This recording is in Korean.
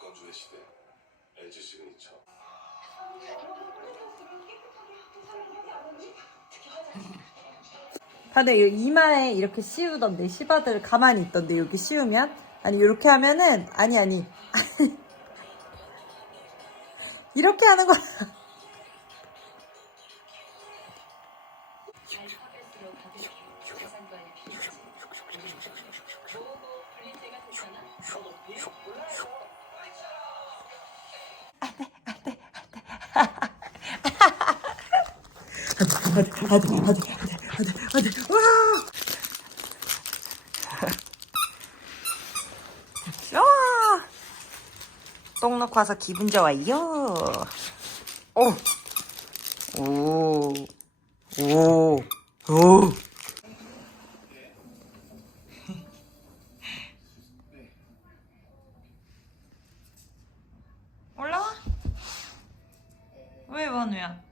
건조의 시대. LG 시그니처. 근데 이 이마에 이렇게 씌우던데 시바들 가만히 있던데 여기 씌우면? 아니 이렇게 하면은 아니 아니. 이렇게 하는 거야 필요하지. 뭐뭐 불릴 때가 됐잖아. 좋아 똥 넣고 와서 기분 좋아요 오 오, 오, 오. 올라와? 왜 원우야?